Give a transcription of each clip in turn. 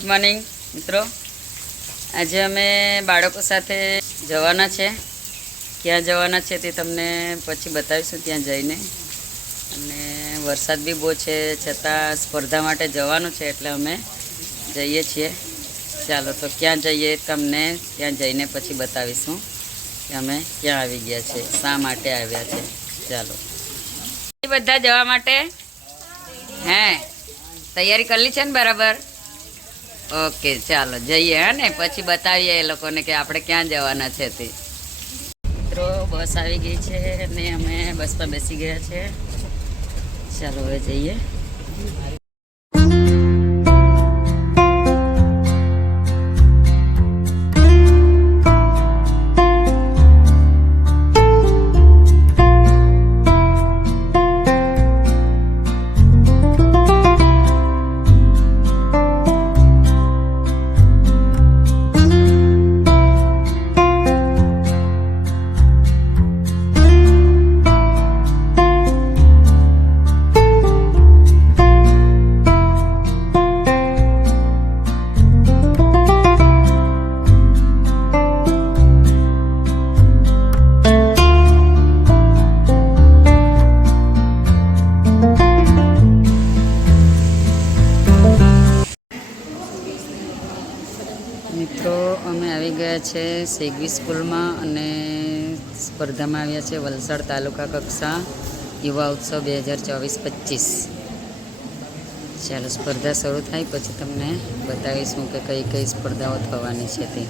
Good morning, મિત્રો. આજે અમે બાળકો સાથે જવાના છે. ક્યાં જવાના છે તે તમને પછી બતાવીશું ત્યાં જઈને. અને વરસાદ બી બહુ છે, છતાં સ્પર્ધા માટે જવાનું છે એટલે અમે જઈએ છીએ. ચાલો, તો ક્યાં જઈએ તમને ત્યાં જઈને પછી બતાવીશું કે અમે ક્યાં આવી ગયા છે, શા માટે આવ્યા છે. ચાલો. બધા જવા માટે? હે, તૈયારી કરેલી છે ને બરાબર? ઓકે, ચાલો, જઈએ, હે ને? પછી બતાવીએ એ લોકોને કે આપણે ક્યાં જવાના છે તે. મિત્રો, બસ આવી ગઈ છે ને અમે બસમાં બેસી ગયા છે. ચાલો, હવે જઈએ. સેગવી સ્કૂલમાં અને સ્પર્ધામાં આવ્યા છે વલસાડ તાલુકા કક્ષા યુવા ઉત્સવ બે હજાર ચોવીસ પચીસ. ચાલો સ્પર્ધા શરૂ થાય, પછી તમને બતાવીશ હું કે કઈ કઈ સ્પર્ધાઓ થવાની છે તે.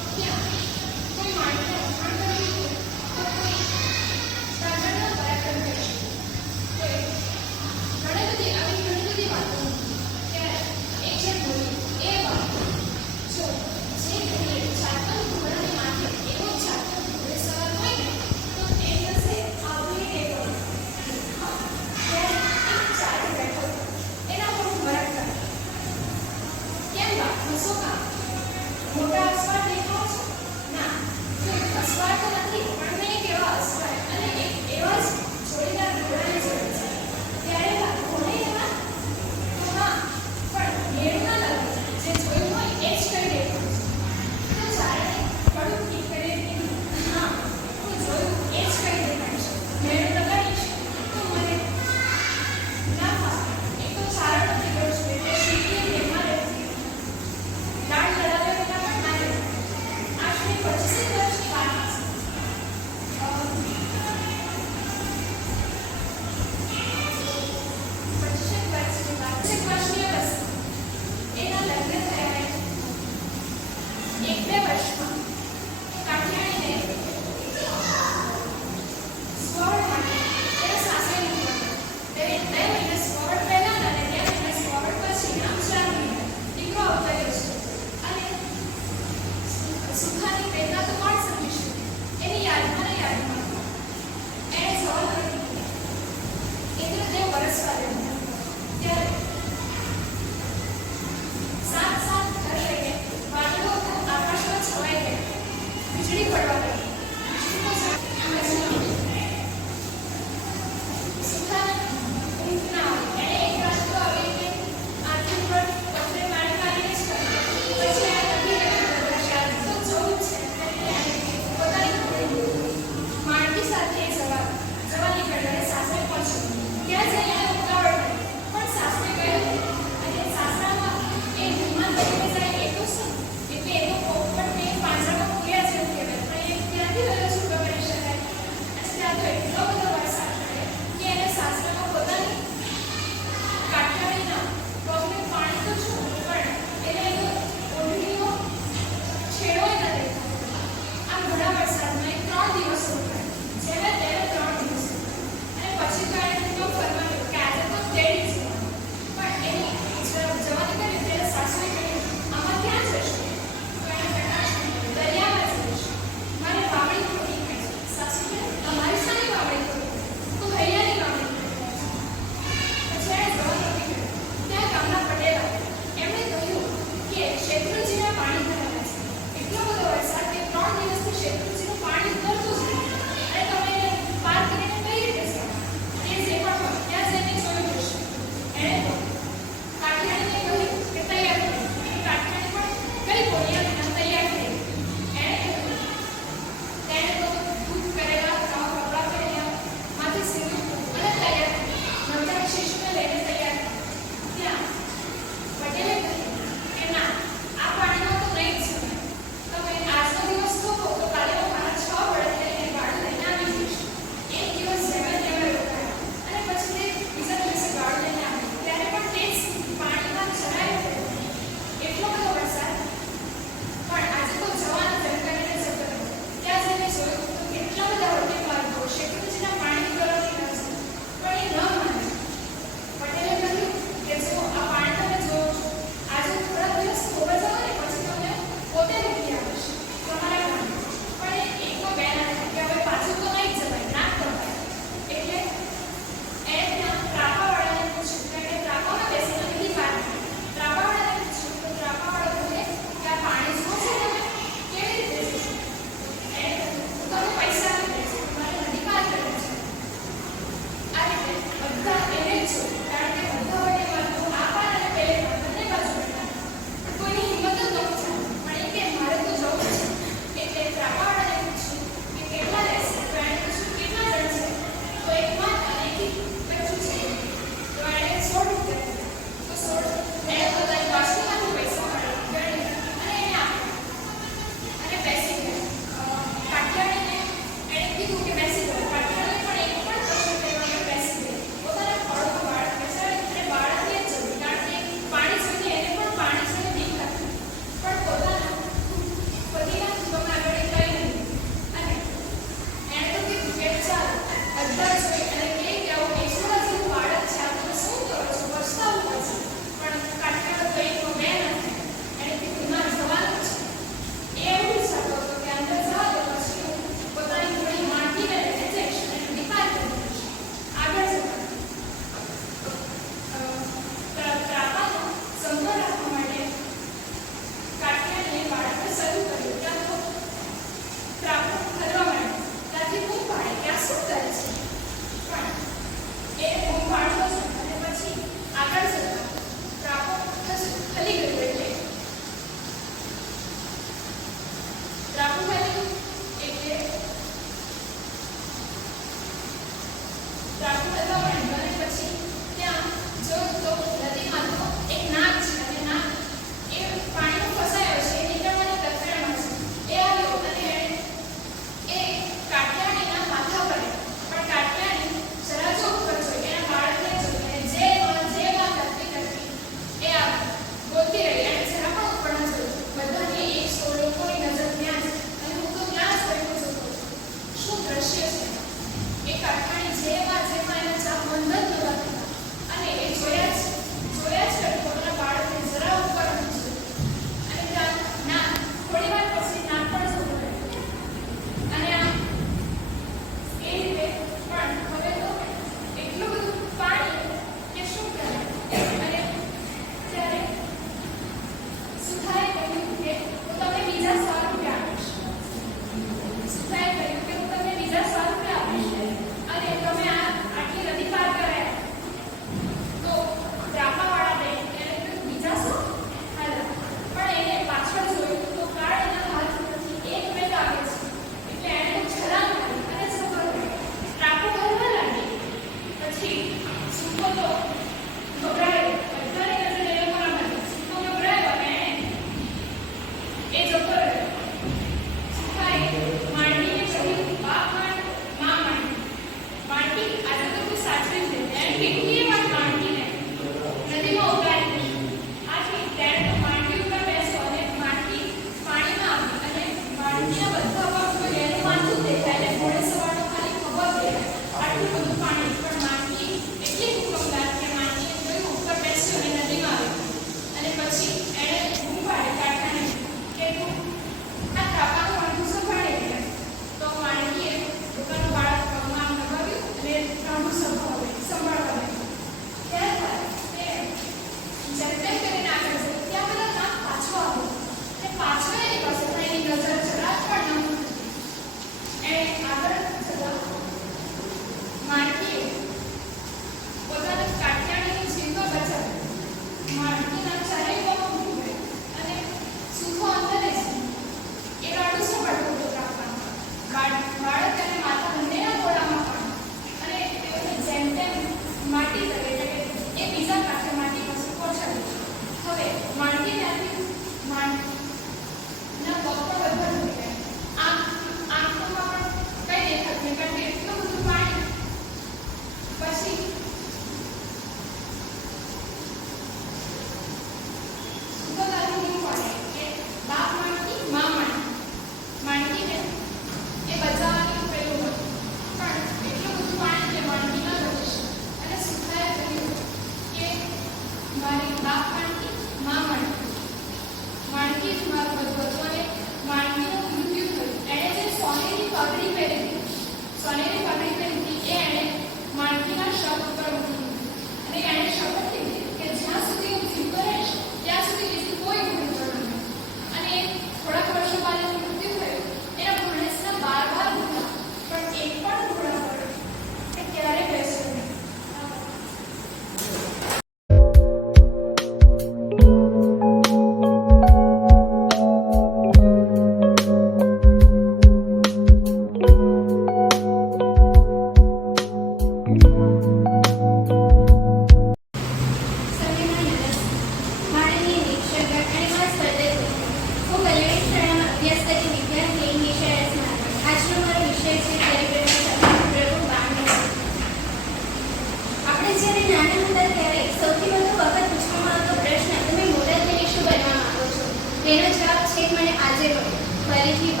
Gracias.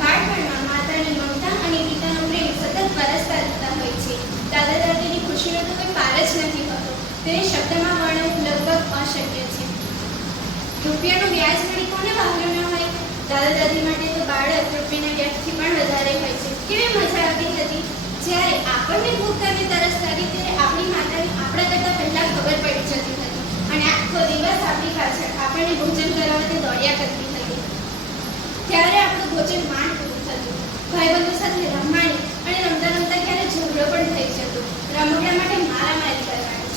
બાળપણમાં માતાની મમતા અને પિતાનો પ્રેમ હોય છે. દાદા વ્યાજ મળી કોને વાપર્યું ન હોય? દાદા દાદી માટે તો બાળક રૂપિયાના વ્યાજથી પણ વધારે હોય છે. કેવી મજા આવતી હતી? જ્યારે આપણને ભૂખ કરવી તરસ લાગી ત્યારે આપણી માતાને આપણા કરતાં પહેલા ખબર પડી જતી હતી. અને આખો દિવસ આપણી પાછળ આપણને ભોજન કરવા માટે દોડ્યા કરતી હતી. ત્યારે આપણું ભોજન માંડ પૂરું થતું ભાઈબંધો સાથે રમવાની અને રમતા રમતા ક્યારે ઝઘડો પણ થઈ જતો. રમકડા માટે મારામારી કરવાની.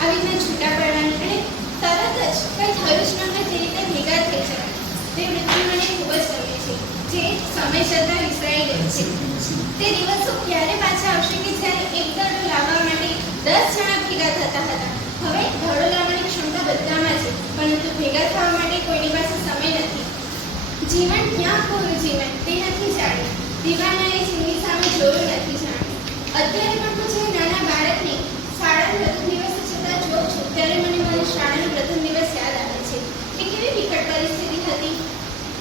આવી રીતના છૂટા પડવાની અને તરત જ કંઈ થયું જ ન હોય તે રીતે ભેગા થઈ જવાના તે વૃત્તિ મને ખૂબ જ ગમે છે. જે સમય જતાં વિસરાઈ ગઈ છે. તે દિવસો ક્યારે પાછા આવશે કે જ્યારે એક દડો લાવવા માટે દસ જણા ભેગા થતા હતા? હવે દડો લાવવાની ક્ષમતા બધામાં છે, પરંતુ ભેગા થવા માટે કોઈની પાસે સમય નથી. જીવન ક્યાં પૂરું જીવન, તે નથી જાણ્યું. દીવાનાએ જિંદગી સામે જોયું નથી જાણ્યું. અત્યારે પણ હું જે નાના બાળકને શાળાના પ્રથમ દિવસ છતાં જોઉં છું, ત્યારે મને મારી શાળાનો પ્રથમ દિવસ યાદ આવે છે. એ કેવી વિકટ પરિસ્થિતિ હતી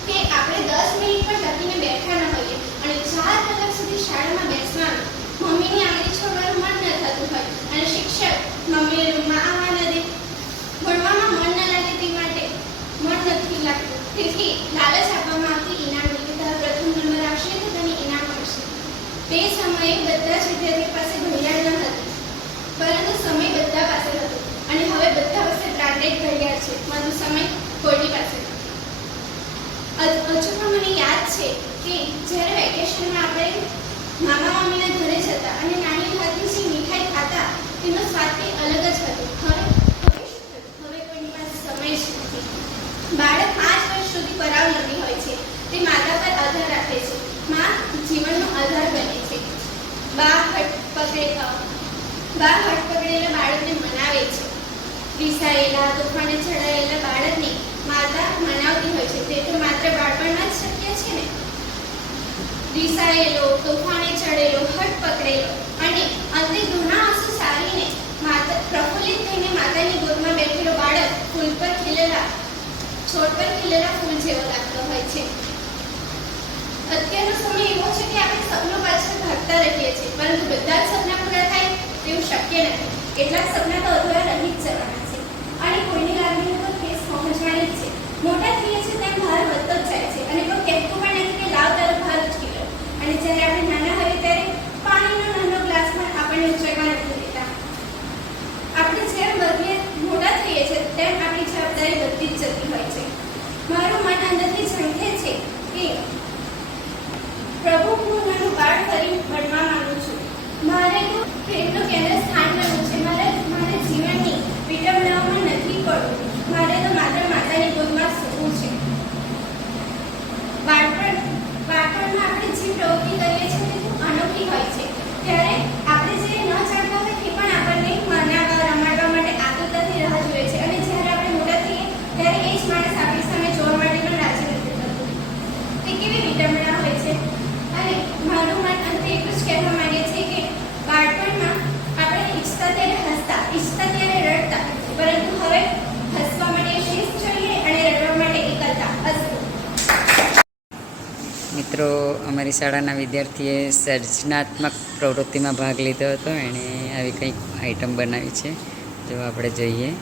કે આપણે દસ મિનિટ પણ લખીને બેઠા ન હોઈએ અને ચાર કલાક સુધી શાળામાં બેસવાનું અને શિક્ષક મમ્મીને રૂમમાં આવવા ભણવામાં મન ન લાગે તે માટે મન નથી લાગતું. તેથી લાલચ આપવામાં આવતી ઇનામ પ્રથમ નંબર આવશે તો તને ઇનામ મળશે. તે સમયે બધા જ વિદ્યાર્થીઓ પાસે ઘડિયાળ ન હતી પરંતુ સમય બધા પાસે હતો અને હવે બધા પાસે બ્રાન્ડેડ ઘડિયાળ છે પરંતુ સમય કોઈની પાસે નથી હજુ હજુ પણ મને યાદ છે કે જ્યારે વેકેશનમાં આપણે મામા મામીના ઘરે જતા અને નાની હાથની જે મીઠાઈ ખાતા તેનો સ્વાદ કંઈ અલગ જ હતો હવે હવે શું થયું? હવે કોઈની પાસે સમય જ નથી બાળક પાંચ પરાવલંબી હોય છે. તે માતા પર આધાર રાખે છે. માં જીવનનો આધાર બને છે. બા હટ પકડે બા હટ પકડેલા બાળકને મનાવે છે. રિસાયેલા તોફાને ચડાયેલા બાળકને માતા મનાવતી હોય છે. તે તો માત્ર બાળપણમાં જ શક્ય છે ને? રિસાયેલો તોફાને ચડેલો હટ પકડેલો અને અંતે ઘણા આંસુ સારીને માતા પ્રફુલ્લિત થઈને માતાની ગોદમાં બેઠેલો બાળક ફૂલ પર ખીલેલા છોડ પર ખીલેલા ફૂલ જેવો લાગતો હોય છે. અત્યારનો સમય એવો છે કે આપણે સપનો પાછળ ભાગતા રહીએ છીએ, પરંતુ બધા જ સપના પૂરા થાય તેવું શક્ય નથી. કેટલાક સપના તો અધૂરા રહી જ જવાના છે. અને કોઈની લાગણી તો કેસ પહોંચવાની જ છે. મોટા થઈએ છીએ તેમ ભાર વધતો જ જાય છે. અને કોઈ કહેતું પણ નથી કે લાવ તારો ભાર ઉચકી લો અને જ્યારે આપણે નાના હોઈએ અમારી શાળાના વિદ્યાર્થીએ સર્જનાત્મક પ્રવૃત્તિમાં ભાગ લીધો હતો. એણે આવી કંઈક આઈટમ બનાવી છે. જો આપણે જોઈએ.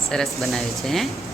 સરસ બનાવી છે, હે?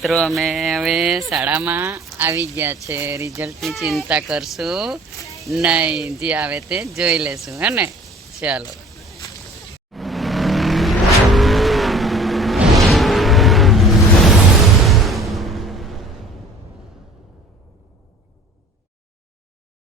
મિત્રો, અમે હવે શાળામાં આવી ગયા છે. રિઝલ્ટની ચિંતા કરશું નહીં. જે આવે તે જોઈ લેશું, હે ને? ચાલો.